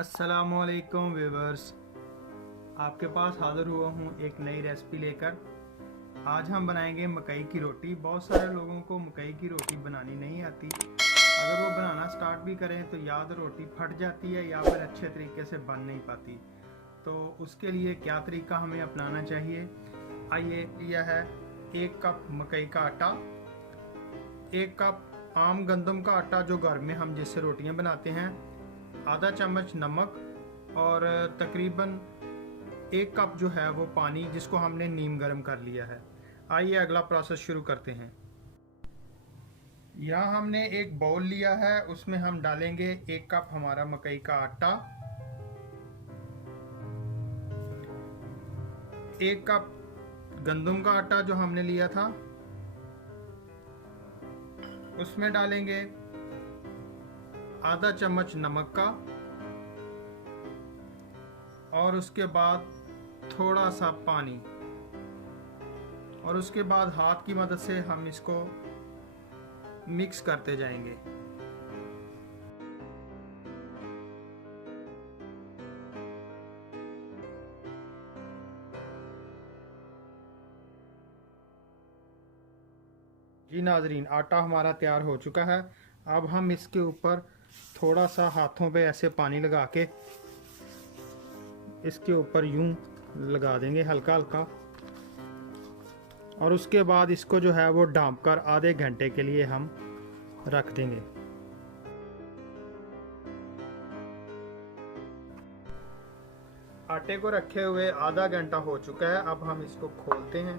अस्सलामुअलैकुम व्यूवर्स, आपके पास हाज़िर हुआ हूँ एक नई रेसिपी लेकर। आज हम बनाएंगे मकई की रोटी। बहुत सारे लोगों को मकई की रोटी बनानी नहीं आती। अगर वो बनाना स्टार्ट भी करें तो या तो रोटी फट जाती है या फिर अच्छे तरीके से बन नहीं पाती। तो उसके लिए क्या तरीका हमें अपनाना चाहिए, आइए। यह है 1 कप मकई का आटा, 1 कप आम गंदम का आटा जो घर में हम जिससे रोटियां बनाते हैं, आधा चम्मच नमक और तकरीबन 1 कप जो है वो पानी जिसको हमने नीम गर्म कर लिया है। आइए अगला प्रोसेस शुरू करते हैं। यहाँ हमने एक बाउल लिया है, उसमें हम डालेंगे 1 कप हमारा मकई का आटा, 1 कप गंदम का आटा जो हमने लिया था, उसमें डालेंगे आधा चम्मच नमक का और उसके बाद थोड़ा सा पानी, और उसके बाद हाथ की मदद से हम इसको मिक्स करते जाएंगे। जी नाजरीन, आटा हमारा तैयार हो चुका है। अब हम इसके ऊपर थोड़ा सा हाथों पे ऐसे पानी लगा के इसके ऊपर यूं लगा देंगे हल्का हल्का, और उसके बाद इसको जो है वो ढाँप कर आधे घंटे के लिए हम रख देंगे। आटे को रखे हुए आधा घंटा हो चुका है। अब हम इसको खोलते हैं।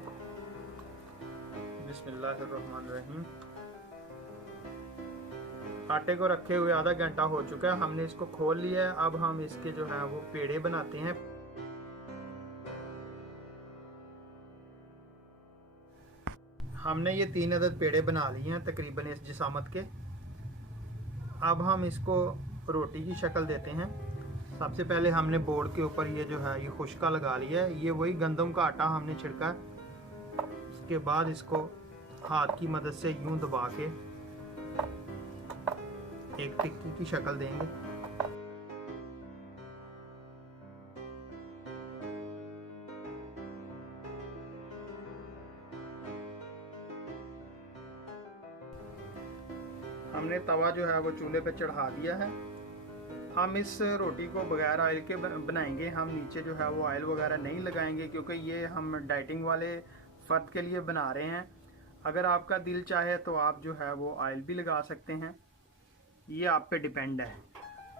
बिस्मिल्लाहिर्रहमानिर्रहीम। आटे को रखे हुए आधा घंटा हो चुका है, हमने इसको खोल लिया है। अब हम इसके जो है वो पेड़े बनाते हैं। हमने ये 3 अदद पेड़े बना लिए हैं तकरीबन इस जिसामत के। अब हम इसको रोटी की शक्ल देते हैं। सबसे पहले हमने बोर्ड के ऊपर ये जो है ये खुश्का लगा लिया है। ये वही गंदम का आटा हमने छिड़का है। उसके बाद इसको हाथ की मदद से यूं दबा के एक टिक्की की शक्ल देंगे। हमने तवा जो है वो चूल्हे पे चढ़ा दिया है। हम इस रोटी को बगैर ऑयल के बनाएंगे। हम नीचे जो है वो ऑयल वगैरह नहीं लगाएंगे, क्योंकि ये हम डाइटिंग वाले फ़र्द के लिए बना रहे हैं। अगर आपका दिल चाहे तो आप जो है वो ऑयल भी लगा सकते हैं, ये आप पे डिपेंड है।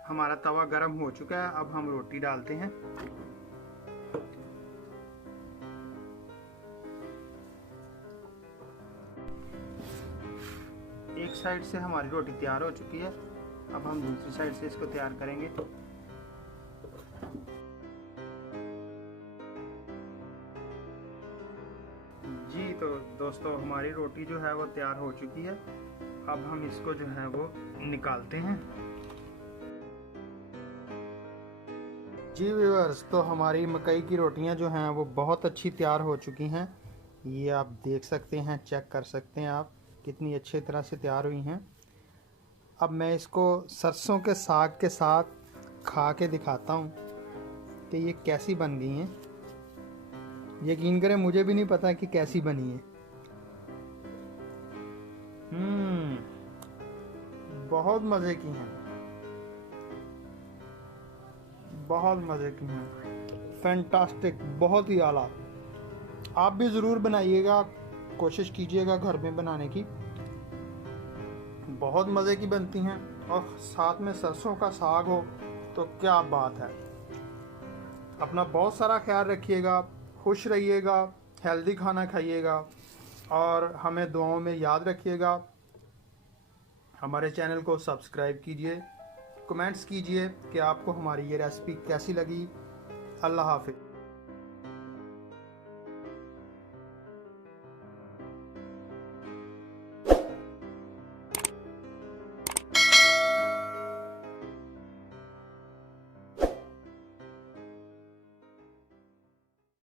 हमारा तवा गर्म हो चुका है। अब हम रोटी डालते हैं। एक साइड से हमारी रोटी तैयार हो चुकी है। अब हम दूसरी साइड से इसको तैयार करेंगे। जी तो दोस्तों, हमारी रोटी जो है वो तैयार हो चुकी है। अब हम इसको जो है वो निकालते हैं। जी व्यूअर्स, तो हमारी मकई की रोटियां जो हैं वो बहुत अच्छी तैयार हो चुकी हैं। ये आप देख सकते हैं, चेक कर सकते हैं आप कितनी अच्छी तरह से तैयार हुई हैं। अब मैं इसको सरसों के साग के साथ खा के दिखाता हूँ कि ये कैसी बन गई हैं। यकीन करें, मुझे भी नहीं पता कि कैसी बनी है। बहुत मज़े की हैं, बहुत मज़े की हैं, फैंटास्टिक, बहुत ही आला। आप भी ज़रूर बनाइएगा, कोशिश कीजिएगा घर में बनाने की। बहुत मज़े की बनती हैं, और साथ में सरसों का साग हो तो क्या बात है। अपना बहुत सारा ख्याल रखिएगा, खुश रहिएगा, हेल्दी खाना खाइएगा, और हमें दुआओं में याद रखिएगा। हमारे चैनल को सब्सक्राइब कीजिए, कमेंट्स कीजिए कि आपको हमारी ये रेसिपी कैसी लगी। अल्लाह हाफ़िज़।